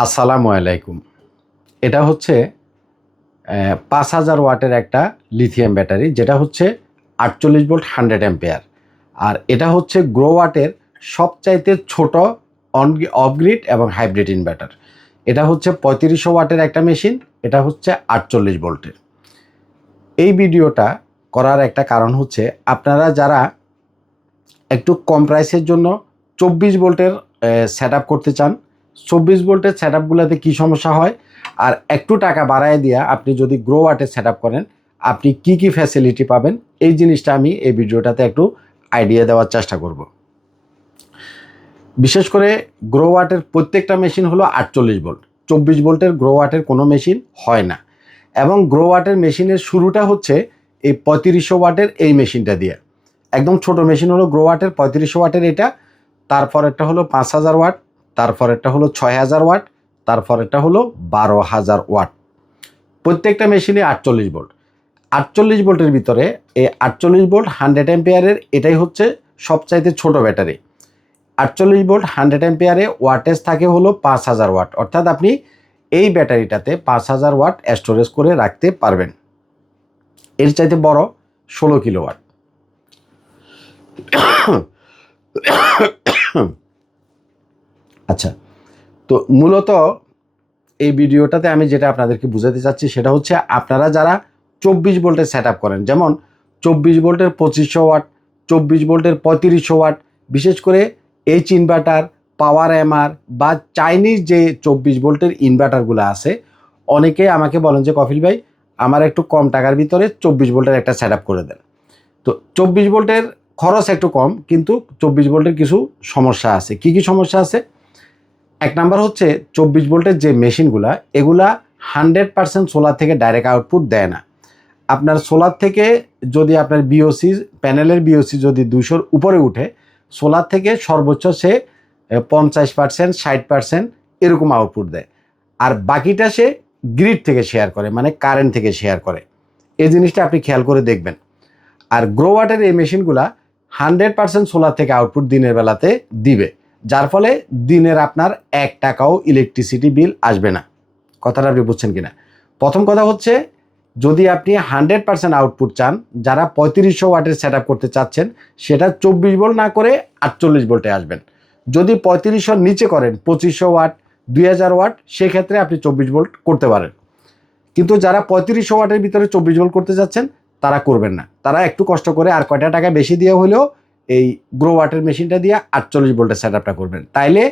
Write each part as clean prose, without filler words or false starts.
আসসালামু আলাইকুম। এটা হচ্ছে ৫,০০০ ওয়াটের একটা লিথিয়াম ব্যাটারি, যেটা হচ্ছে ৪৮ ভোল্ট 100 অ্যাম্পিয়ার। আর এটা হচ্ছে গ্রো ওয়াটের সবচাইতে ছোট অফ গ্রিড এবং হাইব্রিড ইনভার্টার। এটা হচ্ছে ৩৫০০ ওয়াটের একটা মেশিন, এটা হচ্ছে ৪৮ ভোল্টের। এই ভিডিওটা করার একটা কারণ হচ্ছে, আপনারা যারা একটু কম প্রাইসের জন্য ২৪ ভোল্টের সেট আপ করতে চান, ২৪ ভোল্টের সেট আপগুলোতে কী সমস্যা হয়, আর একটু টাকা বাড়ায় দিয়া আপনি যদি গ্রো ওয়াটের সেট আপ করেন আপনি কি কি ফ্যাসিলিটি পাবেন, এই জিনিসটা আমি এই ভিডিওটাতে একটু আইডিয়া দেওয়ার চেষ্টা করব। বিশেষ করে গ্রো ওয়াটের প্রত্যেকটা মেশিন হলো ৪৮ ভোল্ট, ২৪ ভোল্টের গ্রো ওয়াটের কোনো মেশিন হয় না। এবং গ্রো ওয়াটের মেশিনের শুরুটা হচ্ছে এই ৩৫০০ ওয়াটের এই মেশিনটা দিয়ে। একদম ছোট মেশিন হলো গ্রো ওয়াটের ৩৫০০ ওয়াটের এটা, তারপরেরটা হলো ৫,০০০ ওয়াট, তারপরেরটা হলো ৬,০০০ ওয়াট, তারপরেরটা হলো ১২,০০০ ওয়াট। প্রত্যেকটা মেশিনে ৪৮ ভোল্ট। ৪৮ ভোল্টের ভিতরে এই ৪৮ ভোল্ট 100 অ্যাম্পিয়ারের এটাই হচ্ছে সবচাইতে ছোট ব্যাটারি। ৪৮ ভোল্ট 100 অ্যাম্পিয়ারে ওয়াটেজ থাকে হলো ৫,০০০ ওয়াট, অর্থাৎ আপনি এই ব্যাটারিটাতে ৫,০০০ ওয়াট স্টোরেজ করে রাখতে পারবেন। এর চাইতে বড় ১৬ কিলোওয়াট। আচ্ছা, তো মূলত এই ভিডিওটাতে আমি যেটা আপনাদেরকে বুঝাতে চাচ্ছি সেটা হচ্ছে, আপনারা যারা ২৪ ভোল্টের সেট আপ করেন, যেমন ২৪ ভোল্টের ২৫০০ ওয়াট, ২৪ ভোল্টের ৩৫০০ ওয়াট, বিশেষ করে এইচ ইনভার্টার, পাওয়ার এমআর বা চাইনিজ যে ২৪ ভোল্টের ইনভার্টারগুলো আছে, অনেকে আমাকে বলেন যে কফিল ভাই আমার একটু কম টাকার ভিতরে ২৪ ভোল্টের একটা সেট আপ করে দেন। তো ২৪ ভোল্টের খরচ একটু কম, কিন্তু ২৪ ভোল্টের কিছু সমস্যা আছে। কি কি সমস্যা আছে? এক নাম্বার হচ্ছে ২৪ ভোল্টের যে মেশিনগুলা, এগুলা 100% সোলার থেকে ডাইরেক্ট আউটপুট দেয় না। আপনার সোলার থেকে যদি আপনার বিওসি প্যানেলের বিওসি যদি ২০০-র উপরে উঠে, সোলার থেকে সর্বোচ্চ সে ৫০%, ৬০% এরকম আউটপুট দেয়। আর বাকিটা সে গ্রিড থেকে শেয়ার করে, মানে কারেন্ট থেকে শেয়ার করে। এই জিনিসটা আপনি খেয়াল করে দেখবেন। আর গ্রো ওয়াটের এই মেশিনগুলা 100% সোলার থেকে আউটপুট দিনের বেলাতে দিবে, যার ফলে দিনের আপনার ১ টাকাও ইলেকট্রিসিটি বিল আসবে না। কথাটা আপনি বুঝছেন কিনা? প্রথম কথা হচ্ছে, যদি আপনি 100% আউটপুট চান, যারা ৩৫০০ ওয়াটের সেট আপ করতে চাচ্ছেন, সেটা ২৪ ভোল্ট না করে ৪৮ ভোল্টে আসবেন। যদি ৩৫০০ নিচে করেন, ২৫০০ ওয়াট, ২০০০ ওয়াট, সেক্ষেত্রে আপনি ২৪ ভোল্ট করতে পারেন। কিন্তু যারা ৩৫০০ ওয়াটের ভিতরে ২৪ ভোল্ট করতে যাচ্ছেন, তারা করবেন না। তারা একটু কষ্ট করে আর কয়টা টাকা বেশি দিয়ে হলেও এই গ্রো ওয়াটের মেশিনটা দিয়ে ৪৮ ভোল্টের সেট আপটা করবেন। তাইলে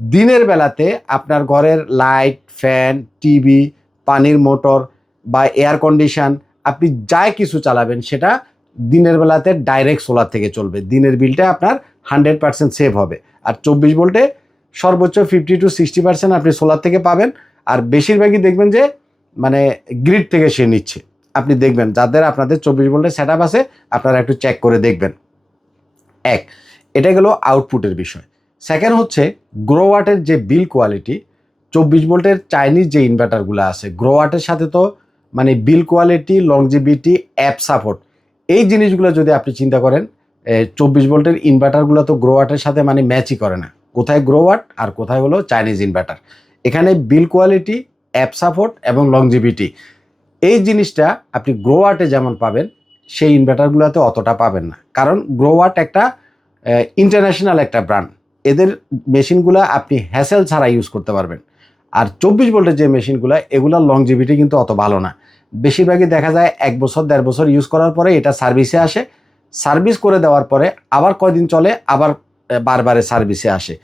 দিনের বেলাতে আপনার ঘরের লাইট, ফ্যান, টিভি, পানির মোটর বা এয়ার কন্ডিশন, আপনি যা কিছু চালাবেন সেটা দিনের বেলাতে ডাইরেক্ট সোলার থেকে চলবে। দিনের বিলটা আপনার 100% সেভ হবে। আর ২৪ ভোল্টে সর্বোচ্চ 50-60% আপনি সোলার থেকে পাবেন। আর বেশিরভাগই দেখবেন যে মানে গ্রিড থেকে সে নিচ্ছে। আপনি দেখবেন যাদের আপনাদের ২৪ ভোল্টের সেট আপ আছে, আপনারা একটু চেক করে দেখবেন। এটা গেল আউটপুটের বিষয়। সেকেন্ড হচ্ছে গ্রো ওয়াটের যে বিল কোয়ালিটি। ২৪ ভোল্টের চাইনিজ যে ইনভার্টারগুলো আছে, গ্রো ওয়াটের সাথে তো মানে বিল কোয়ালিটি, লংজিভিটি, অ্যাপ সাপোর্ট, এই জিনিসগুলো যদি আপনি চিন্তা করেন, ২৪ ভোল্টের ইনভার্টারগুলো তো গ্রো ওয়াটের সাথে মানে ম্যাচই করে না। কোথায় গ্রো ওয়াট আর কোথায় হলো চাইনিজ ইনভার্টার। এখানে বিল কোয়ালিটি, অ্যাপ সাপোর্ট এবং লংজিভিটি, এই জিনিসটা আপনি গ্রো ওয়াটে যেমন পাবেন, সেই ইনভার্টারগুলোতে অতটা পাবেন না। কারণ গ্রো ওয়াট একটা ইন্টারন্যাশনাল একটা ব্র্যান্ড। এদের মেশিনগুলো আপনি হ্যাসেল ছাড়া ইউজ করতে পারবেন। আর ২৪ ভোল্টের যে মেশিনগুলো, এগুলোর লংজিভিটি কিন্তু অত ভালো না। বেশিরভাগই দেখা যায় ১ বছর ১.৫ বছর ইউজ করার পরে এটা সার্ভিসে আসে। সার্ভিস করে দেওয়ার পরে আবার কয়দিন চলে, আবার বারবারে সার্ভিসে আসে।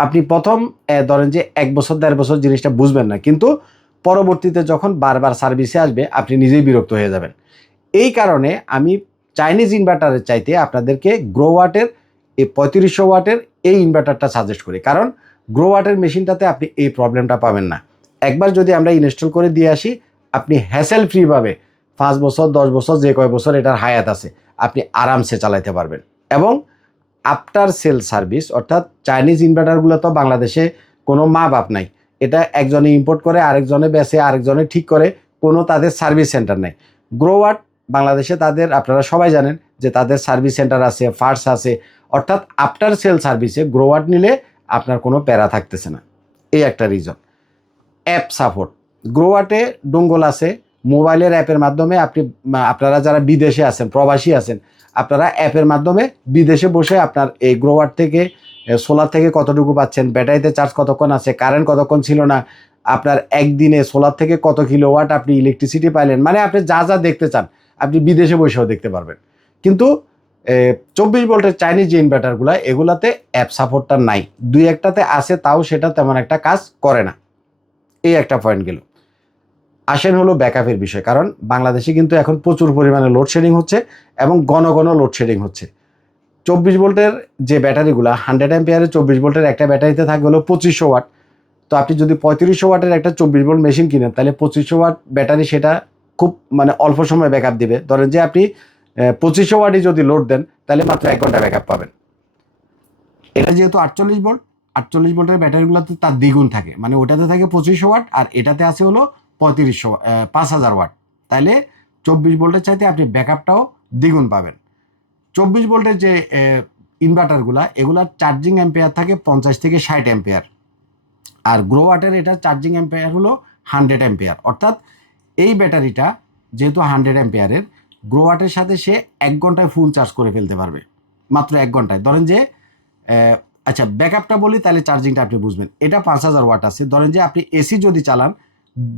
আপনি প্রথম ধরেন যে ১ বছর ১.৫ বছর জিনিসটা বুঝবেন না, কিন্তু পরবর্তীতে যখন বারবার সার্ভিসে আসবে আপনি নিজেই বিরক্ত হয়ে যাবেন। এই কারণে আমি চাইনিজ ইনভার্টারের চাইতে আপনাদেরকে গ্রো ওয়াটের এই ৩৫০০ ওয়াটের এই ইনভার্টারটা সাজেস্ট করি। কারণ গ্রো ওয়াটের মেশিনটাতে আপনি এই প্রবলেমটা পাবেন না। একবার যদি আমরা ইনস্টল করে দিয়ে আসি, আপনি হ্যাসেল ফ্রিভাবে ৫ বছর ১০ বছর যে কয় বছর এটার হায়াত আছে, আপনি আরামসে চালাতে পারবেন। এবং আফটার সেল সার্ভিস, অর্থাৎ চাইনিজ ইনভার্টারগুলো তো বাংলাদেশে কোনো মা বাপ নাই। এটা একজনে ইম্পোর্ট করে, আরেকজনে বেচে, আরেকজনে ঠিক করে, কোনো তাদের সার্ভিস সেন্টার নেই। গ্রো ওয়াট বাংলাদেশে তাদের, আপনারা সবাই জানেন যে তাদের সার্ভিস সেন্টার আছে, ফার্স আছে। অর্থাৎ আফটার সেল সার্ভিসে গ্রো ওয়াট নিলে আপনার কোনো প্যারা থাকতেছে না। এই একটা রিজন। App support. গ্রোয়াটে ডোঙ্গল আছে, মোবাইলের অ্যাপের মাধ্যমে আপনারা যারা বিদেশে আছেন, প্রবাসী আছেন, আপনারা অ্যাপের মাধ্যমে বিদেশে বসে আপনার এই গ্রোয়ার থেকে সোলার থেকে কতটুকু পাচ্ছেন, ব্যাটারিতে চার্জ কতক্ষণ আছে, কারেন্ট কতক্ষণ ছিল না, আপনার একদিনে সোলার থেকে কত কিলোওয়াট আপনি ইলেকট্রিসিটি পাইলেন, মানে আপনি যা যা দেখতে চান আপনি বিদেশে বসেও দেখতে পারবেন। কিন্তু 24 ভোল্টের চাইনিজ যে ইনভার্টারগুলো, এগুলাতে অ্যাপ সাপোর্টটা নাই, দুই একটাতে আছে, তাও সেটা তেমন একটা কাজ করে না। এই একটা পয়েন্ট গেল। আসেন হলো ব্যাকআপের বিষয়, কারণ বাংলাদেশে কিন্তু এখন প্রচুর পরিমাণে লোডশেডিং হচ্ছে এবং ঘন ঘন লোডশেডিং হচ্ছে। 24 ভোল্টের যে ব্যাটারিগুলো 100 অ্যাম্পিয়ারের 24 ভোল্টের একটা ব্যাটারিতে থাকবে হলো 2500 ওয়াট। তো আপনি যদি 3500 ওয়াটের একটা 24 ভোল্ট মেশিন কিনেন, তাহলে 2500 ওয়াট ব্যাটারি সেটা খুব মানে অল্প সময় ব্যাকআপ দিবে। ধরেন যে আপনি 2500 ওয়াটই যদি লোড দেন, তাহলে মাত্র 1 ঘন্টা ব্যাকআপ পাবেন। এটা যেহেতু 48 ভোল্ট, 48 ভোল্টের ব্যাটারিগুলোতে তার দ্বিগুণ থাকে, মানে ওটাতে থাকে 2500 ওয়াট আর এটাতে আছে হলো 5000 ওয়াট। তাইলে 24 ভোল্টের চাইতে আপনি ব্যাকআপটাও দ্বিগুণ পাবেন। 24 ভোল্টের যে ইনভার্টারগুলা, এগুলার চার্জিং অ্যাম্পিয়ার থাকে 50 থেকে 60 অ্যাম্পিয়ার, আর গ্রোওয়াটের এটা চার্জিং অ্যাম্পিয়ার হলো 100 অ্যাম্পিয়ার। অর্থাৎ এই ব্যাটারিটা যেহেতু 100 অ্যাম্পিয়ারের, গ্রোওয়াটের সাথে সে 1 ঘন্টায় ফুল চার্জ করে ফেলতে পারবে, মাত্র 1 ঘন্টায়। ধরেন যে আচ্ছা ব্যাকআপটা বলি, তাহলে চার্জিংটা আপনি বুঝবেন। এটা 5000 ওয়াট আছে। ধরেন যে আপনি এসি যদি চালান,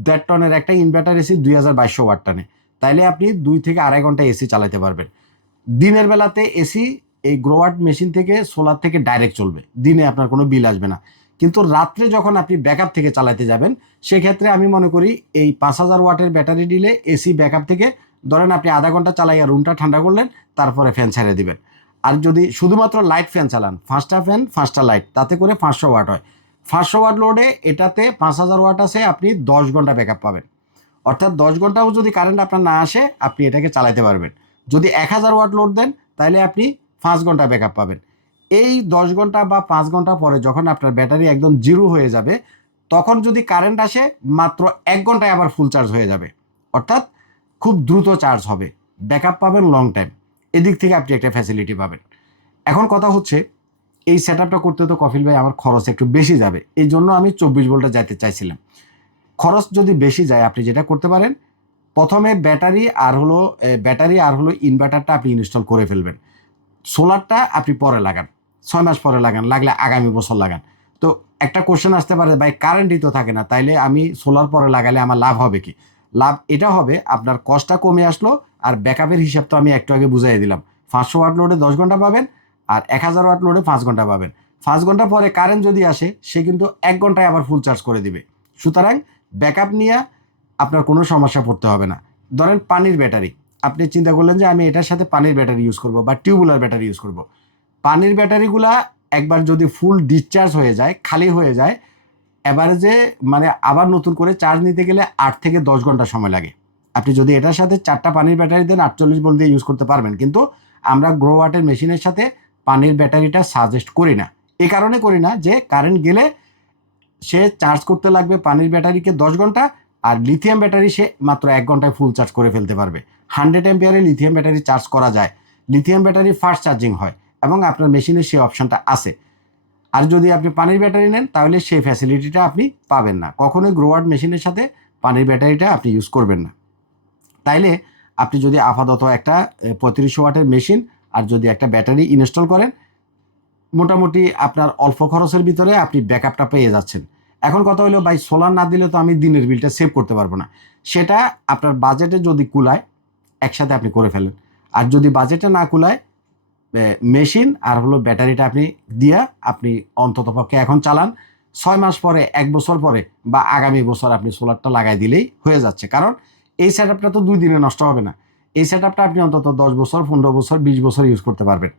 1.5 টনের একটা ইনভার্টার এসি 2200 ওয়াট টানে, তাইলে আপনি 2 থেকে 2.5 ঘন্টা এসি চালাতে পারবেন। দিনের বেলাতে এসি এই গ্রোওয়াট মেশিন থেকে সোলার থেকে ডাইরেক্ট চলবে, দিনে আপনার কোনো বিল আসবে না। কিন্তু রাত্রে যখন আপনি ব্যাকআপ থেকে চালাতে যাবেন, সেক্ষেত্রে আমি মনে করি এই 5000 ওয়াটের ব্যাটারি দিলে এসি ব্যাকআপ থেকে ধরেন আপনি আধা ঘন্টা চালাইয়া রুমটা ঠান্ডা করলেন, তারপরে ফ্যান ছেড়ে দিবেন। আর যদি শুধুমাত্র লাইট ফ্যান চালান, 5টা ফ্যান 5টা লাইট, তাতে করে 500 ওয়াট হয়। 500 ওয়াট লোডে এটাতে 5000 ওয়াট আছে, আপনি 10 ঘন্টা ব্যাকআপ পাবেন। অর্থাৎ 10 ঘন্টাও যদি কারেন্ট আপনার না আসে, আপনি এটাকে চালাতে পারবেন। যদি 1000 ওয়াট লোড দেন, তাহলে আপনি 5 ঘন্টা ব্যাকআপ পাবেন। এই 10 ঘন্টা বা 5 ঘন্টা পরে যখন আপনার ব্যাটারি একদম জিরো হয়ে যাবে, তখন যদি কারেন্ট আসে, মাত্র 1 ঘন্টায় আবার ফুল চার্জ হয়ে যাবে। অর্থাৎ খুব দ্রুত চার্জ হবে, ব্যাকআপ পাবেন লং টাইম। এদিক থেকে আপনি একটা ফ্যাসিলিটি পাবেন। এখন কথা হচ্ছে, এই সেট আপটা করতে তো কফিল ভাই আমার খরচ একটু বেশি যাবে, এই জন্য আমি 24 ভোল্টে যাইতে চাইছিলাম। খরচ যদি বেশি যায়, আপনি যেটা করতে পারেন, প্রথমে ব্যাটারি আর হলো ইনভার্টারটা আপনি ইনস্টল করে ফেলবেন। সোলারটা আপনি পরে লাগান, 6 মাস পরে লাগান, লাগলে আগামী বছর লাগান। তো একটা কোশ্চেন আসতে পারে, ভাই কারেন্টই তো থাকে না, তাইলে আমি সোলার পরে লাগালে আমার লাভ হবে কি? লাভ এটা হবে, আপনার কস্টটা কমে আসলো, আর ব্যাকআপের হিসাব তো আমি একটু আগে বুঝাই দিলাম। 500 ওয়াট লোডে 10 ঘন্টা পাবেন, আর 1000 ওয়াট লোডে 5 ঘন্টা পাবেন। 5 ঘন্টা পরে কারেন্ট যদি আসে, সে কিন্তু 1 ঘন্টায় আবার ফুল চার্জ করে দিবে। সুতরাং ব্যাকআপ নিয়ে আপনার কোনো সমস্যা পড়তে হবে না। ধরেন পানির ব্যাটারি, আপনি চিন্তা করলেন যে আমি এটার সাথে পানির ব্যাটারি ইউজ করব বা টিউবুলার ব্যাটারি ইউজ করব। পানির ব্যাটারিগুলা একবার যদি ফুল ডিসচার্জ হয়ে যায়, খালি হয়ে যায়, অ্যাভারেজে মানে আবার নতুন করে চার্জ নিতে গেলে 8 থেকে 10 ঘন্টা সময় লাগে। আপনি যদি এটার সাথে 4টা পানির ব্যাটারি দেন, 48 ভোল্ট দিয়ে ইউজ করতে পারবেন। কিন্তু আমরা গ্রোওয়াটের মেশিনের সাথে পানির ব্যাটারিটা সাজেস্ট করি না। এই কারণে করি না যে কারেন্ট গেলে সে চার্জ করতে লাগবে পানির ব্যাটারিকে 10 ঘন্টা, আর লিথিয়াম ব্যাটারি সে মাত্র 1 ঘন্টায় ফুল চার্জ করে ফেলতে পারবে। 100 অ্যাম্পিয়ারে লিথিয়াম ব্যাটারি চার্জ করা যায়। লিথিয়াম ব্যাটারি ফাস্ট চার্জিং হয় এবং আপনার মেশিনে সেই অপশনটা আছে। আর যদি আপনি পানির ব্যাটারি নেন, তাহলে সেই ফ্যাসিলিটিটা আপনি পাবেন না। কখনোই গ্রোওয়াট মেশিনের সাথে পানির ব্যাটারিটা আপনি ইউজ করবেন না। তাইলে আপনি যদি আপাতত একটা 3500 ওয়াটের মেশিন আর যদি একটা ব্যাটারি ইনস্টল করেন, মোটামুটি আপনার অল্প খরচের ভিতরে আপনি ব্যাকআপটা পেয়ে যাচ্ছেন। এখন কথা হলো, ভাই সোলার না দিলে তো আমি দিনের বিলটা সেভ করতে পারবো না। সেটা আপনার বাজেটে যদি কুলায়, একসাথে আপনি করে ফেলেন। আর যদি বাজেটে না কুলায়, মেশিন আর হলো ব্যাটারিটা আপনি দিয়া আপনি অন্ততপক্ষে এখন চালান, 6 মাস পরে, 1 বছর পরে বা আগামী বছর আপনি সোলারটা লাগাই দিলেই হয়ে যাচ্ছে। কারণ এই সেট আপটা তো 2 দিনে নষ্ট হবে না। এই সেট আপটা আপনি অন্তত 10 বছর, 15 বছর, 20 বছর ইউজ করতে পারবেন।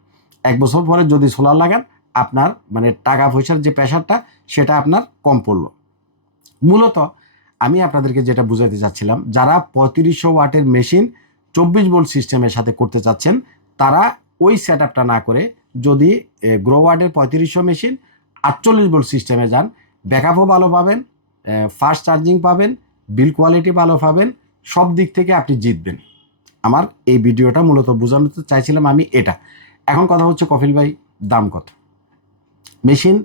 1 বছর পরে যদি সোলার লাগান, আপনার মানে টাকা পয়সার যে প্রেশারটা, সেটা আপনার কম পড়লো। মূলত আমি আপনাদেরকে যেটা বুঝাতে চাচ্ছিলাম, যারা 3500 ওয়াটের মেশিন 24 ভোল্ট সিস্টেমের সাথে করতে চাচ্ছেন, তারা ওই সেট আপটা না করে যদি গ্রোওয়ার্ডের 3500 মেশিন 48 ভোল্ট সিস্টেমে যান, ব্যাকআপও ভালো পাবেন, ফাস্ট চার্জিং পাবেন, বিল কোয়ালিটি ভালো পাবেন, সব দিক থেকে আপনি জিতবেন। আমার এই ভিডিওটা মূলত বোঝাতে চাইছিলাম আমি এটা। এখন কথা হচ্ছে, কফিল ভাই দাম কত? মেশিন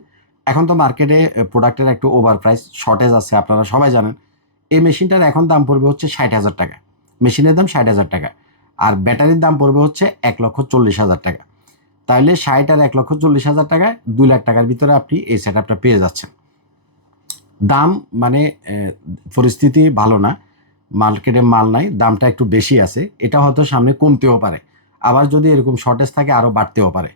এখন তো মার্কেটে প্রোডাক্টের একটু ওভার প্রাইস শর্টেজ আছে, আপনারা সবাই জানেন। এই মেশিনটার এখন দাম পড়বে হচ্ছে 60,000 টাকা, মেশিনের দাম 60,000 টাকা, আর ব্যাটারির দাম পড়বে হচ্ছে 1,40,000 টাকা। তাহলে 60 আর 1,40,000 টাকায় 2 লাখ টাকার ভিতরে আপনি এই সেট আপটা পেয়ে যাচ্ছেন। দাম মানে পরিস্থিতি ভালো না, মার্কেটে মাল নাই, দামটা একটু বেশি আছে, এটা হয়তো সামনে কমতেও পারে, আবার যদি এরকম শর্টেজ থাকে আরও বাড়তেও পারে।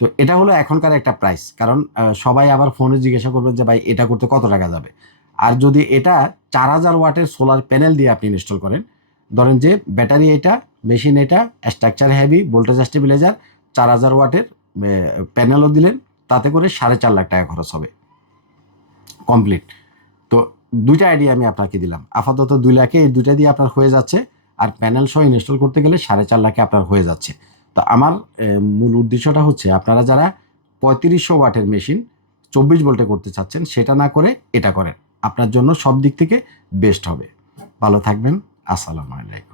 তো এটা হলো এখনকার একটা প্রাইস, কারণ সবাই আবার ফোনে জিজ্ঞাসা করবে যে ভাই এটা করতে কত টাকা যাবে। আর যদি এটা 4,000 ওয়াটের সোলার প্যানেল দিয়ে আপনি ইনস্টল করেন, ধরেন যে ব্যাটারি এটা, মেশিন এটা, স্ট্রাকচার হেভি, ভোল্টেজ স্টেবিলাইজার, 4,000 ওয়াটের প্যানেলও দিলেন, তাতে করে 4.5 লাখ টাকা খরচ হবে কমপ্লিট। তো দুইটা আইডিয়া আমি আপনাকে দিলাম, আপাতত 2 লাখে এই দুইটা দিয়ে আপনার হয়ে যাচ্ছে, আর প্যানেল সহ ইনস্টল করতে গেলে 4.5 লাখে আপনার হয়ে যাচ্ছে। তো আমার মূল উদ্দেশ্যটা হচ্ছে আপনারা যারা 3500 ওয়াটের মেশিন 24 ভোল্টে করতে চাচ্ছেন, সেটা না করে এটা করেন, আপনার জন্য সব দিক থেকে বেস্ট হবে। ভালো থাকবেন, আসসালামু আলাইকুম।